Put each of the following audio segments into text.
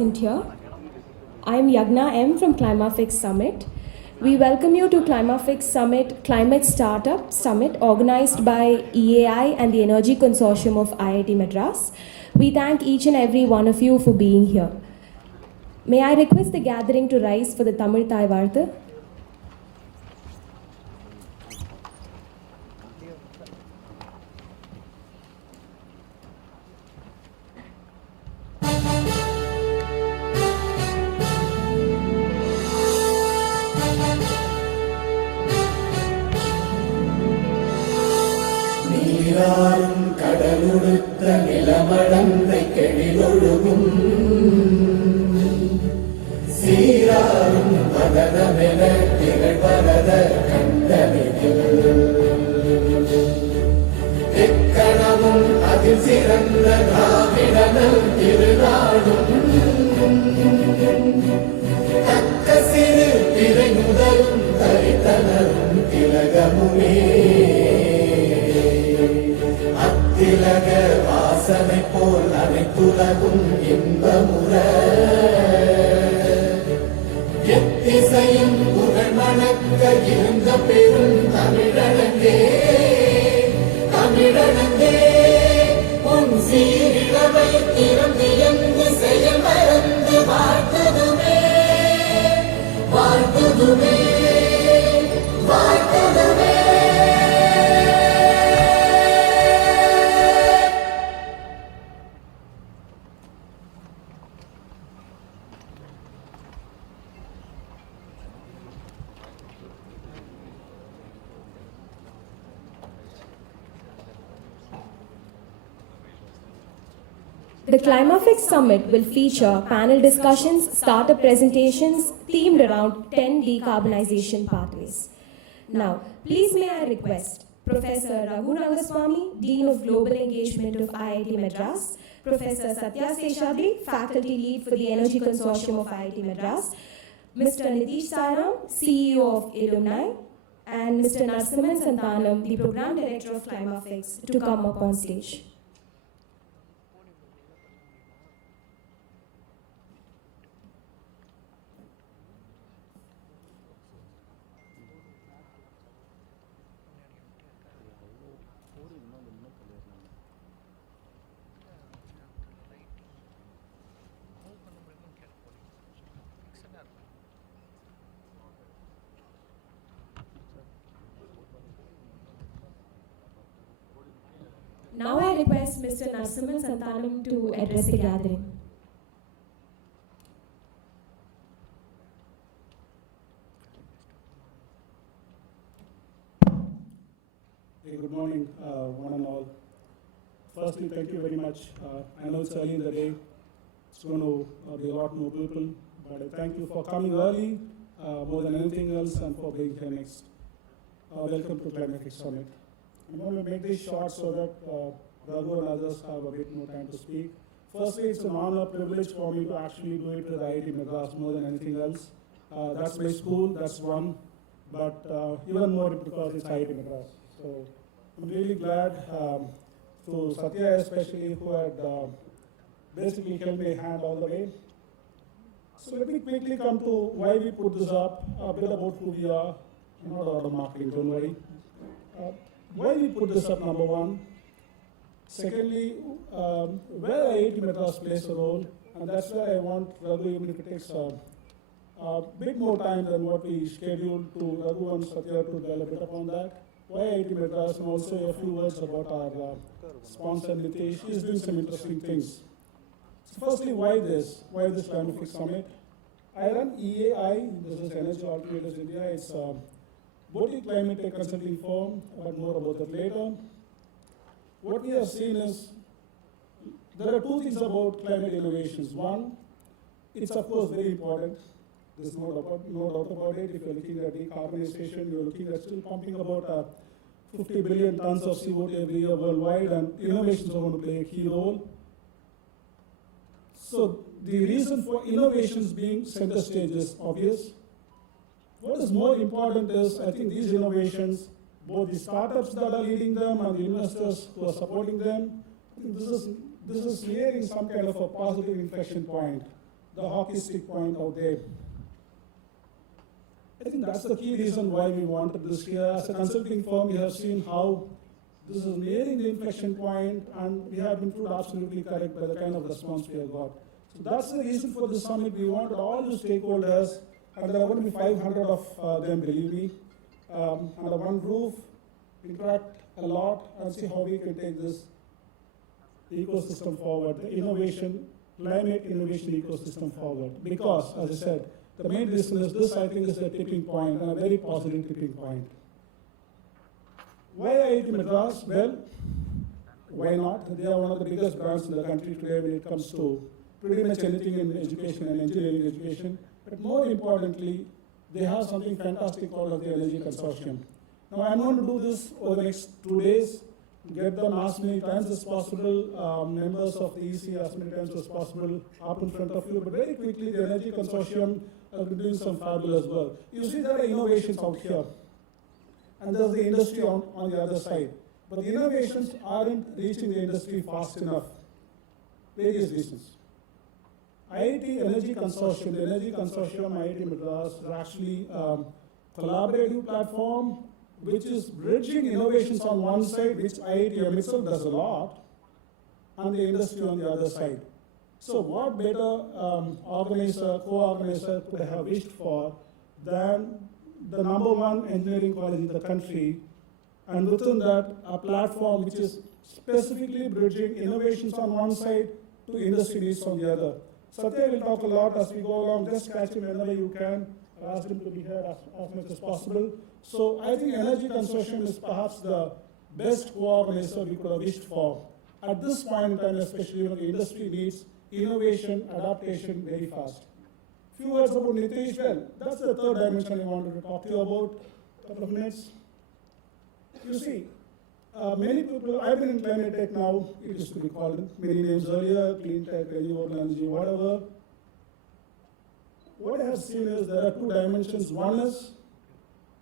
Here. I am Yagna M from CLIMAFIX Summit. We welcome you to CLIMAFIX Summit Climate Startup Summit organized by EAI and the Energy Consortium of IIT Madras. We thank each and every one of you for being here. May I request the gathering to rise for the Tamil Thai Vartha? நீராறும் கடலுடுத்த நிலமடந்தை கெழிலொழுகும் சீராறும் மதனமென திகழ்வரத கண்டனில் எக்கணமும் அதில் சிறந்த திராவிடனல் திருநாடும் தக்க சிறு திரை முதலும் தரித்தனரும் திலகமுமே திலக வாசனை போல் அனைத்துலகும் இன்பமுற எத்திசையும் புகழ் மணக்க இருந்த பெரும் தமிழனங்கே தமிழனங்கே உன் சீரிழவை திறந்தியங்கு செயல் மறந்து வாழ்த்துதுமே வாழ்த்துதுமே வாழ்த்துதுமே. The CLIMAFIX Summit will feature panel discussions, startup presentations themed around 10 decarbonization pathways. Now, please may I request Professor Raghu Rengaswamy, Dean of Global Engagement of IIT Madras, Professor Satya Seshadri, Faculty Lead for the Energy Consortium of IIT Madras, Mr. Nithish Sairam, CEO of Illumine, and Mr. Narasimhan Santhanam, the Program Director of CLIMAFIX, to come up on stage. Now I request Mr. Narasimhan Santhanam to address the gathering. Hey, good morning, one and all. Firstly, thank you very much. I know it's early in the day. It's going to be a lot more people, but I thank you for coming early, more than anything else, and for being here next. Welcome to CLIMAFIX Summit. I'm going to make this short so that Raghu and others have a bit more time to speak. Firstly, it's an honor, privilege for me to actually do it with IIT Madras more than anything else. That's my school, that's one, but even more because it's IIT Madras. So I'm really glad to Satya especially, who had basically held my hand all the way. So let me quickly come to why we put this up, a bit about who we are. I'm not out of marketing, don't worry. Why we put this up, number one. Secondly, where IIT Madras plays a role, and that's where I want Raghu, even if it takes a bit more time than what we scheduled, to Raghu and Satya to dwell a bit upon that. Why IIT Madras, and also a few words about our sponsor Nithish. He's doing some interesting things. So firstly, why this? Why this CLIMAFIX Summit? I run EAI, this is Energy Alternatives India. It's boutique climate tech consulting firm, but more about that later. What we have seen is there are two things about climate innovations. One, it's of course very important. There's no doubt about it. If you're looking at decarbonization, you're looking at still pumping about 50 billion tons of CO2 every year worldwide, and innovations are going to play a key role. So the reason for innovations being center stage is obvious. What is more important is, I think these innovations, both the startups that are leading them and the investors who are supporting them, I think this is nearing some kind of a positive inflection point. the hockey stick point out there. I think that's the key reason why we wanted this here. As a consulting firm, we have seen how this is nearing the inflection point, and we have been proved absolutely correct by the kind of response we have got. So that's the reason for this summit. We wanted all the stakeholders, and there are going to be 500 of them, believe me, under one roof, interact a lot, and see how we can take this ecosystem forward, the innovation, climate innovation ecosystem forward. Because, as I said, the main reason is this, I think, is a tipping point, and a very positive tipping point. Why IIT Madras? Well, why not? They are one of the biggest brands in the country today when it comes to pretty much anything in education and engineering education. But more importantly, they have something fantastic called the Energy Consortium. Now, I'm going to do this over the next 2 days, get them as many times as possible, members of the EC as many times as possible up in front of you. But very quickly, the Energy Consortium has been doing some fabulous work. You see, there are innovations out here, and there's the industry on the other side. But the innovations aren't reaching the industry fast enough. Various reasons. IIT Energy Consortium, the Energy Consortium, IIT Madras, is actually a collaborative platform which is bridging innovations on one side, which IIT itself does a lot, and the industry on the other side. So what better organizer, co-organizer could have wished for than the #1 engineering college in the country, and within that, a platform which is specifically bridging innovations on one side to industry needs on the other. Satya will talk a lot as we go along. Just catch him whenever you can. Ask him to be here as much as possible. So I think Energy Consortium is perhaps the best co-organizer we could have wished for. At this point in time, especially when the industry needs innovation, adaptation very fast. Few words about Nithish. Well, that's the third dimension I wanted to talk to you about. A couple of minutes. You see, many people, I've been in climate tech now, it used to be called many names earlier, clean tech, renewable energy, whatever. What I have seen is there are two dimensions. One is,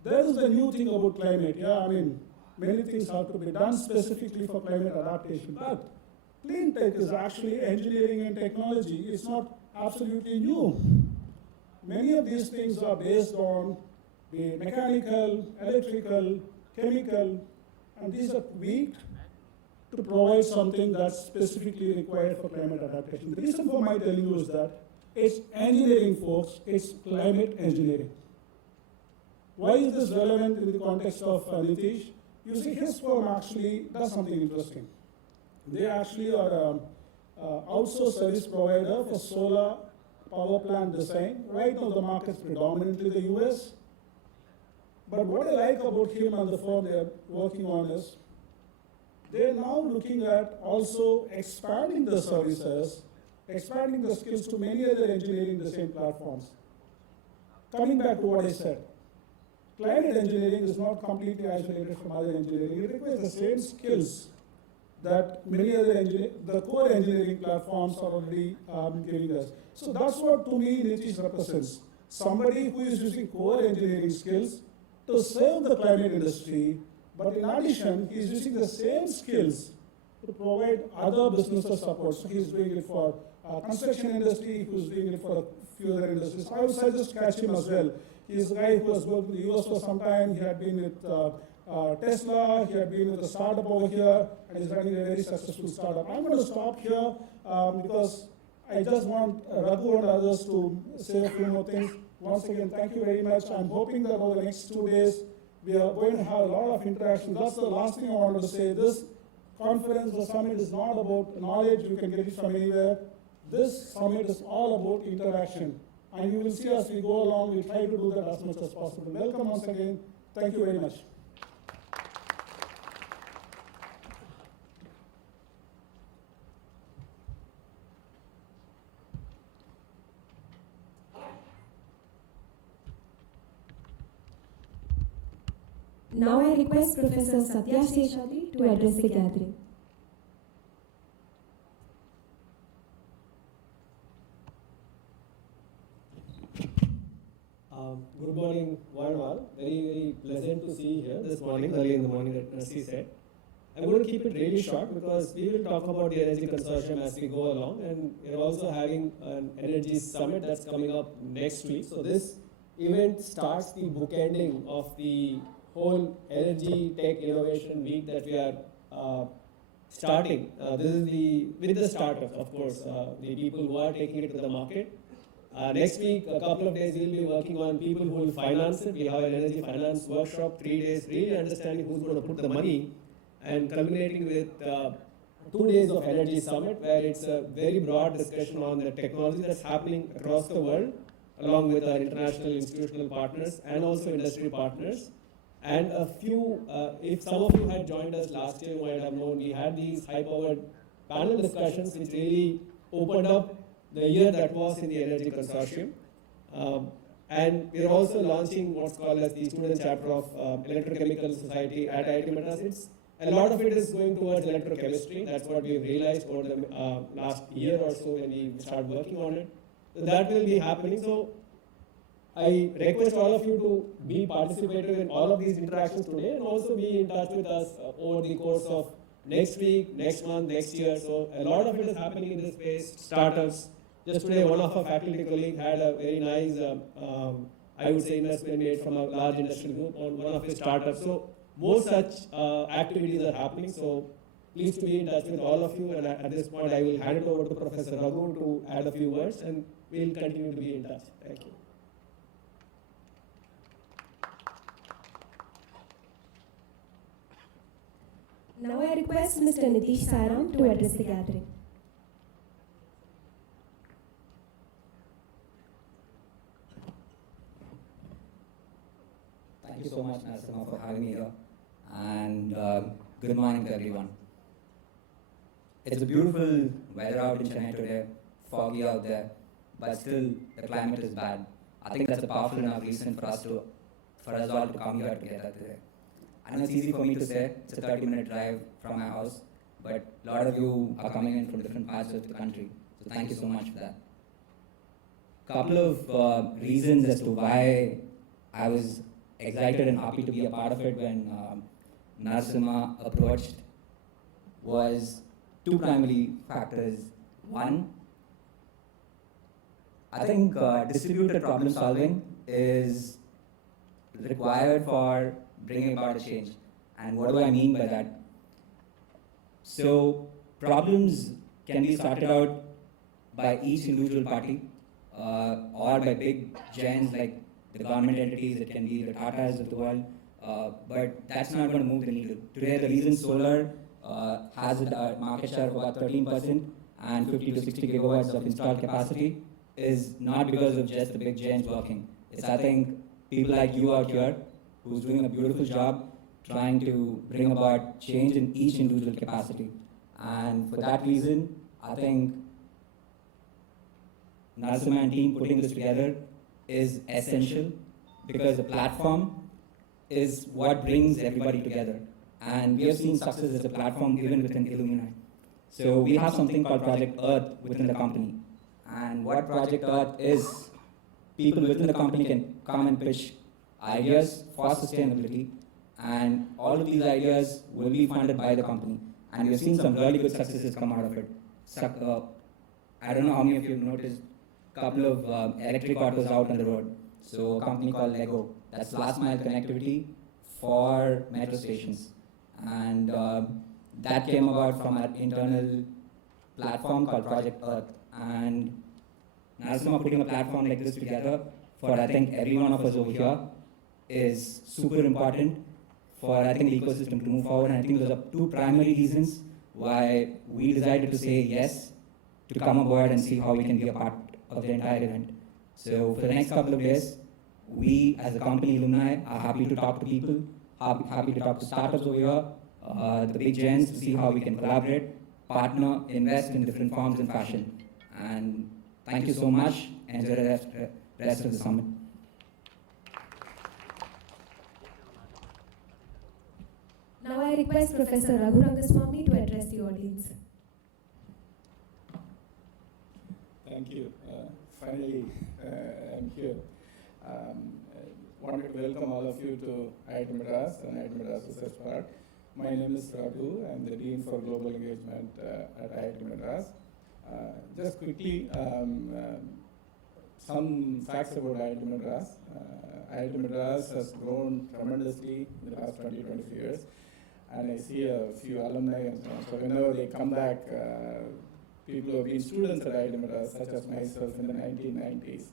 there is the new thing about climate. Yeah, I mean, many things have to be done specifically for climate adaptation. But clean tech is actually engineering and technology. It's not absolutely new. Many of these things are based on the mechanical, electrical, chemical, and these are tweaked to provide something that's specifically required for climate adaptation. The reason for my telling you is that it's engineering, folks. It's climate engineering. Why is this relevant in the context of Nithish? You see, his firm actually does something interesting. They actually are an outsourced service provider for solar power plant design. Right now, the market's predominantly the US. But what I like about him and the firm they're working on is, they're now looking at also expanding the services, expanding the skills to many other engineering design platforms. Coming back to what I said, climate engineering is not completely isolated from other engineering. It requires the same skills that many other the core engineering platforms are already giving us. So that's what, to me, Nithish represents. Somebody who is using core engineering skills to serve the climate industry, but in addition, he's using the same skills to provide other businesses support. So he's doing it for construction industry, who's doing it for a few other industries. I would suggest catch him as well. He's a guy who has worked in the US for some time. He had been with Tesla, he had been with a startup over here, and he's running a very successful startup. I'm going to stop here because I just want Raghu and others to say a few more things. Once again, thank you very much. I'm hoping that over the next 2 days, we are going to have a lot of interaction. That's the last thing I wanted to say. This conference, the summit, is not about knowledge. You can get it from anywhere. This summit is all about interaction. And you will see as we go along, we try to do that as much as possible. Welcome once again. Thank you very much. Now I request Professor Satya Seshadri to address the gathering. Good morning, one and all. Very, very pleasant to see you here this morning, early in the morning, as she said. I'm going to keep it really short because we will talk about the Energy Consortium as we go along, and we're also having an Energy Summit that's coming up next week. So this event starts the bookending of the whole Energy Tech Innovation Week that we are starting. This is with the startups, of course, the people who are taking it to the market. Next week, a couple of days, we'll be working on people who will finance it. We have an energy finance workshop, 3 days, really understanding who's going to put the money, and culminating with 2 days of Energy Summit, where it's a very broad discussion on the technology that's happening across the world, along with our international institutional partners and also industry partners. And a few, if some of you had joined us last year, you might have known we had these high-powered panel discussions which really opened up the year that was in the Energy Consortium. And we're also launching what's called as the student chapter of Electrochemical Society at IIT Madras. A lot of it is going towards electrochemistry. That's what we've realized over the last year or so when we started working on it. So that will be happening. So I request all of you to be participative in all of these interactions today, and also be in touch with us over the course of next week, next month, next year. So a lot of it is happening in this space, startups. Just today, one of our faculty colleagues had a very nice, I would say, investment made from a large industrial group on one of his startups. So more such activities are happening. So pleased to be in touch with all of you. And at this point, I will hand it over to Professor Raghu to add a few words, and we'll continue to be in touch. Thank you. Now I request Mr. Nithish Sairam to address the gathering. Thank you so much, Narasimhan, for having me here. And good morning to everyone. It's a beautiful weather out in Chennai today, foggy out there, but still the climate is bad. I think that's a powerful enough reason for us all to come here together today. I know it's easy for me to say, it's a 30-minute drive from my house, but a lot of you are coming in from different parts of the country, so thank you so much for that. Couple of reasons as to why I was excited and happy to be a part of it when Narasimhan approached was two primary factors. One, I think distributed problem solving is required for bringing about a change. And what do I mean by that? So problems can be sorted out by each individual party or by big giants like the government entities. It can be the Tatas of the world, but that's not going to move the needle. Today, the reason solar has a market share of about 13% and 50 to 60 gigawatts of installed capacity is not because of just the big giants working. It's, I think, people like you out here who's doing a beautiful job trying to bring about change in each individual capacity. And for that reason, I think Narasimhan and team putting this together is essential because the platform is what brings everybody together. And we have seen success as a platform even within Illumine. So we have something called Project Earth within the company. And what Project Earth is, people within the company can come and pitch ideas for sustainability, and all of these ideas will be funded by the company. And we've seen some really good successes come out of it. I don't know how many of you have noticed a couple of electric autos out on the road. So a company called Lego, that's last mile connectivity for metro stations. And that came about from our internal platform called Project Earth. And Narasimhan putting a platform like this together for, I think, every one of us over here is super important for, I think, the ecosystem to move forward. And I think those are two primary reasons why we decided to say yes to come aboard and see how we can be a part of the entire event. So for the next couple of days, we as a company, Illumine, are happy to talk to people, happy to talk to startups over here, the big giants, to see how we can collaborate, partner, invest in different forms and fashion. And thank you so much. Enjoy the rest of the summit. Now I request Professor Raghu Rengaswamy to address the audience. Thank you. Finally, I'm here. Wanted to welcome all of you to IIT Madras and IIT Madras Research Park. My name is Raghu. I'm the Dean for Global Engagement at IIT Madras. Just quickly, some facts about IIT Madras. IIT Madras has grown tremendously in the last 20 years. And I see a few alumni and so on. So whenever they come back, people who have been students at IIT Madras, such as myself in the 1990s,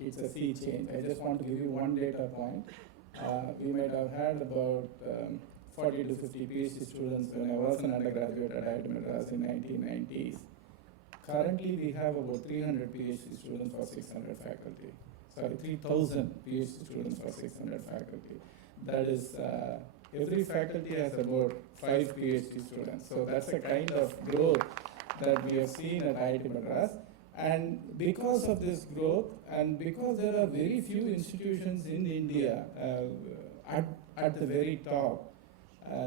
it's a sea change. I just want to give you one data point. We might have had about 40 to 50 PhD students when I was an undergraduate at IIT Madras in 1990s. Currently, we have about 300 PhD students for 600 faculty. Sorry, 3,000 PhD students for 600 faculty. That is, every faculty has about 5 PhD students. So that's the kind of growth that we have seen at IIT Madras. And because of this growth, and because there are very few institutions in India at the very top,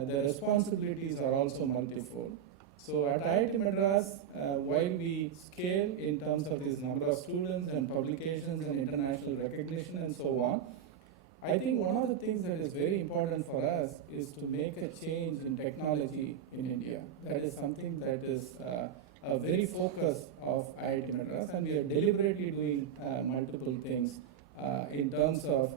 the responsibilities are also multifold. So at IIT Madras, while we scale in terms of this number of students and publications and international recognition and so on, I think one of the things that is very important for us is to make a change in technology in India. That is something that is a very focus of IIT Madras, and we are deliberately doing multiple things in terms of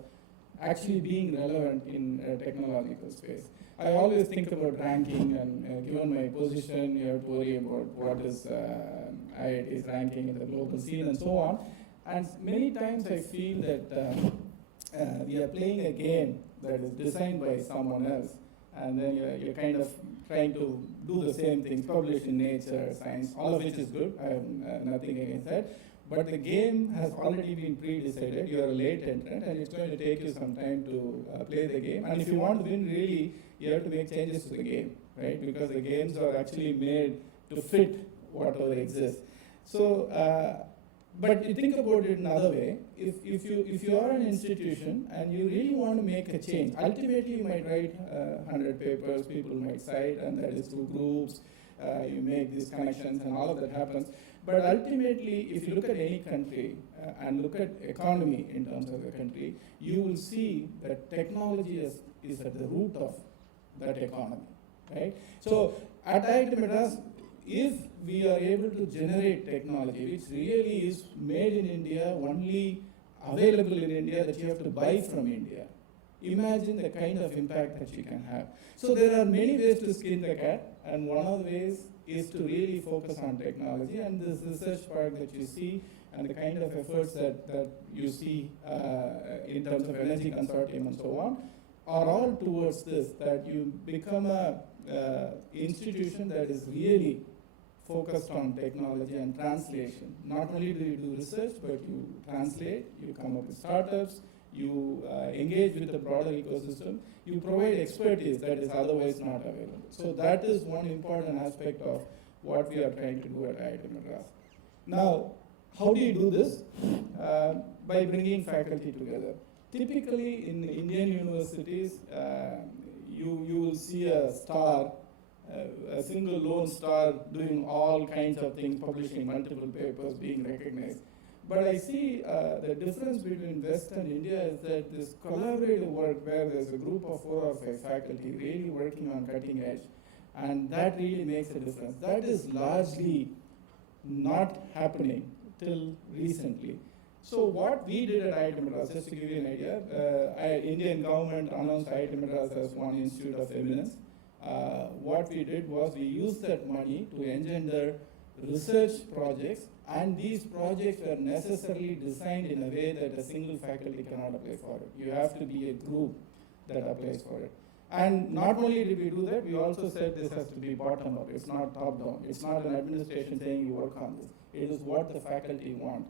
actually being relevant in technological space. I always think about ranking, and given my position, you have to worry about what is IIT's ranking in the global scene and so on. And many times I feel that we are playing a game that is designed by someone else, and then you're kind of trying to do the same things, publish in Nature, Science, all of which is good. I have nothing against that. But the game has already been pre-decided. You are a late entrant, and it's going to take you some time to play the game. And if you want to win, really, you have to make changes to the game, right? Because the games are actually made to fit whatever exists. So, but you think about it another way. If you are an institution and you really want to make a change, ultimately you might write 100 papers, people might cite, and that is through groups. You make these connections, and all of that happens. But ultimately, if you look at any country and look at economy in terms of the country, you will see that technology is at the root of that economy, right? So at IIT Madras, if we are able to generate technology which really is made in India, only available in India, that you have to buy from India, imagine the kind of impact that you can have. So there are many ways to skin the cat, and one of the ways is to really focus on technology. And this research part that you see and the kind of efforts that you see in terms of Energy Consortium and so on are all towards this, that you become a institution that is really focused on technology and translation. Not only do you do research, but you translate, you come up with startups, you engage with the broader ecosystem, you provide expertise that is otherwise not available. So that is one important aspect of what we are trying to do at IIT Madras. Now, how do you do this? By bringing faculty together. Typically in Indian universities, you will see a star, a single lone star doing all kinds of things, publishing multiple papers, being recognized. But I see the difference between West and India is that this collaborative work where there's a group of 4 or 5 faculty really working on cutting edge, and that really makes a difference. That is largely not happening till recently. So what we did at IIT Madras, just to give you an idea, Indian government announced IIT Madras as one institute of eminence. What we did was we used that money to engender research projects, and these projects were necessarily designed in a way that a single faculty cannot apply for it. You have to be a group that applies for it. And not only did we do that, we also said this has to be bottom up. It's not top down. It's not an administration saying you work on this. It is what the faculty want.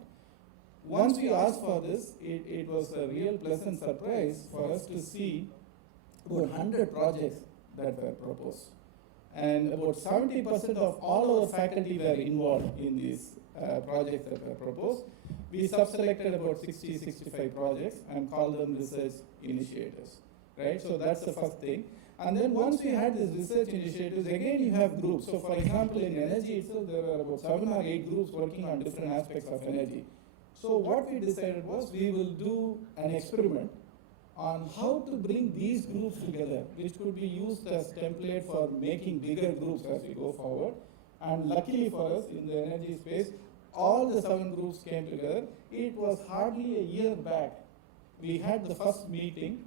Once we asked for this, it was a real pleasant surprise for us to see about 100 projects that were proposed. And about 70% of all our faculty were involved in these projects that were proposed. We sub-selected about 60, 65 projects and called them research initiatives, right? So that's the first thing. And then once we had these research initiatives, again you have groups. So for example, in energy itself, there were about 7 or 8 groups working on different aspects of energy. So what we decided was we will do an experiment on how to bring these groups together, which could be used as template for making bigger groups as we go forward. And luckily for us in the energy space, all the 7 groups came together. It was hardly a year back. We had the first meeting,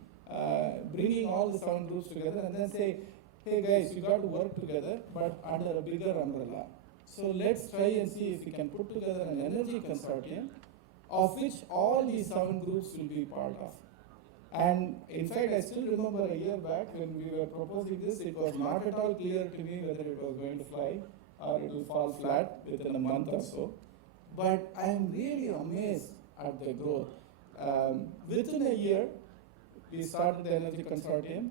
bringing all the 7 groups together and then say, hey guys, you got to work together, but under a bigger umbrella. So let's try and see if we can put together an energy consortium of which all these 7 groups will be part of. And in fact, I still remember a year back when we were proposing this, it was not at all clear to me whether it was going to fly or it will fall flat within a month or so. But I am really amazed at the growth. Within a year, we started the Energy Consortium.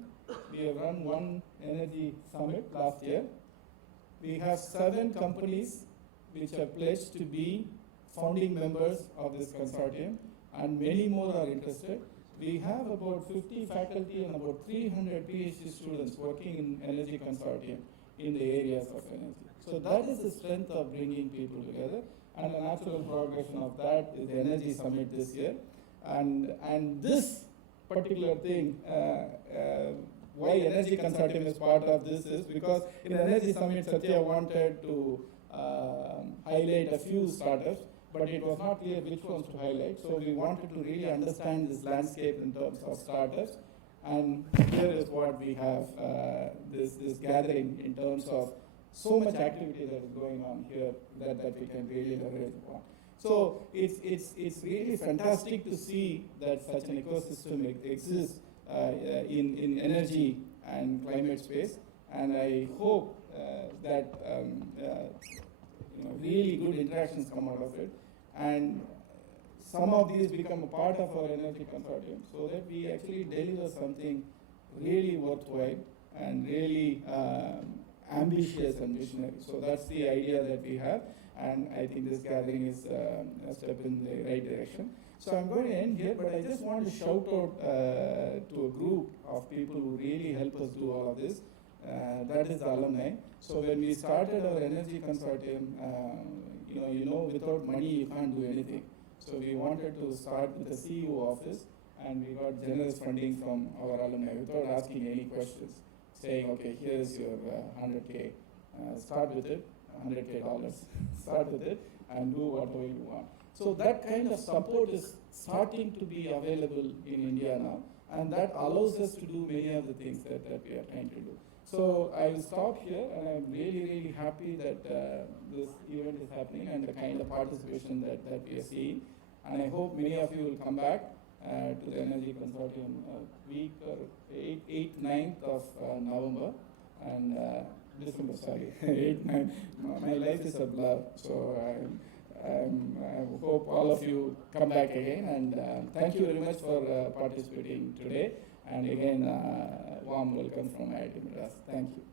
We have run 1 energy summit last year. We have 7 companies which have pledged to be founding members of this consortium, and many more are interested. We have about 50 faculty and about 300 PhD students working in Energy Consortium in the areas of energy. So that is the strength of bringing people together, and a natural progression of that is the Energy Summit this year. And this particular thing, why Energy Consortium is part of this is because in the Energy Summit, Satya wanted to highlight a few startups, but it was not clear which ones to highlight. So we wanted to really understand this landscape in terms of startups. And here is what we have, this gathering in terms of so much activity that is going on here that we can really leverage upon. So it's really fantastic to see that such an ecosystem exists in energy and climate space. And I hope that really good interactions come out of it. And some of these become a part of our energy consortium so that we actually deliver something really worthwhile and really ambitious and visionary. So that's the idea that we have. And I think this gathering is a step in the right direction. So I'm going to end here, but I just want to shout out to a group of people who really help us do all of this. That is the alumni. So when we started our energy consortium, without money you can't do anything. So we wanted to start with the CEO office, and we got generous funding from our alumni without asking any questions, saying, okay, here's your 100K, start with it, $100K, start with it, and do whatever you want. So that kind of support is starting to be available in India now, and that allows us to do many of the things that we are trying to do. So I will stop here, and I'm really, really happy that this event is happening and the kind of participation that we are seeing. And I hope many of you will come back to the Energy Consortium week or 8th, 9th of November and December, sorry, 8th, 9th. My life is a blur, so I hope all of you come back again. And thank you very much for participating today. And again, warm welcome from IIT Madras. Thank you.